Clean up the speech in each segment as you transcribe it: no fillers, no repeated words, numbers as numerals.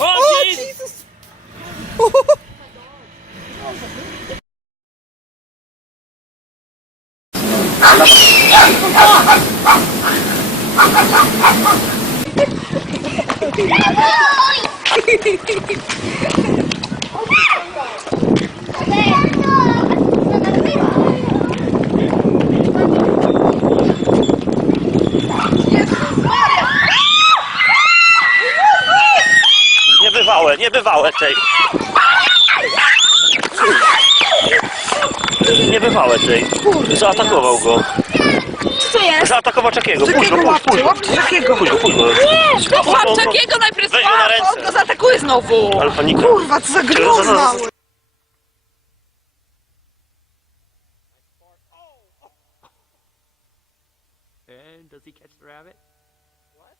Oh, Jesus! Niebywałe tej. Niebywałe tej. Zaatakował go. Co to jest? Zaatakował Czakiego. Pójdź go. Łapcie Czakiego. Pójdź go. Nie, łap Czakiego najpierw. Weź go na ręce. On go zaatakuje znowu. Ale panika. Kurwa, co za gros mały. And does he catch the rabbit? What?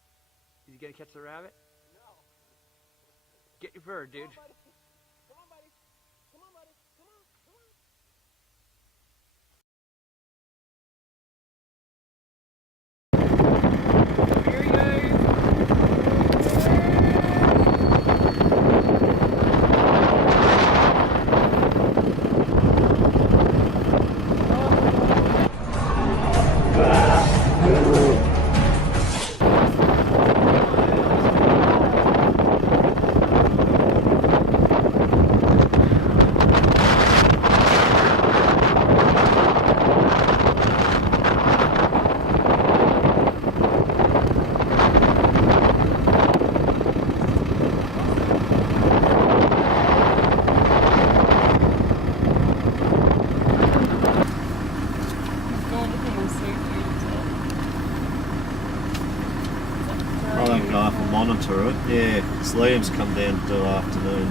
Is he gonna catch the rabbit? No. Get your bird, dude. Come on, buddy. Come on, buddy. Come on, come on. Here he goes. I don't go up and monitor it. Yeah, because Liam's come down to do afternoon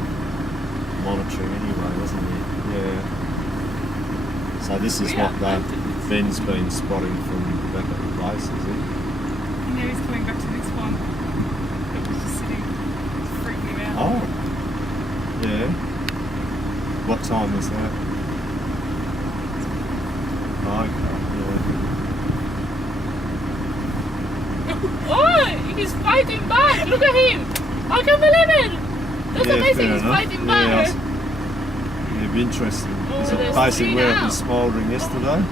monitoring anyway, wasn't he? Yeah. So this is what Ben's been spotting from back at the place, is it? Now he's coming back to this one. It was just sitting, it's freaking him out. Oh. Yeah. time was that? Okay, Oh, he's fighting back. Look at him. I can't believe it. That's amazing. fair He's enough. fighting Yeah, back. it'd be interesting. Oh, Is it there's basically three where it now. was smouldering yesterday?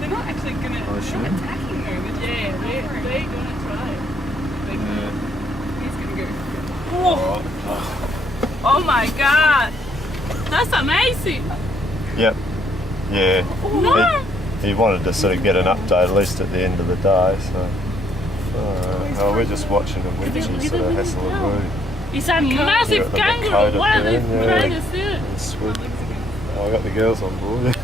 They're not actually gonna. I assume. They're not attacking her. They're just Yeah, they're gonna try. Like, Yeah. He's gonna go. whoa. Oh my god. That's amazing. Yep. Yeah. No. He wanted to sort of get an update at least at the end of the day, so. Oh, we're just watching the witches sort of hassle and woo. It's a massive at the kangaroo. Dakota What are they burn, yeah. trying to do? And sweet. Oh, I got the girls on board.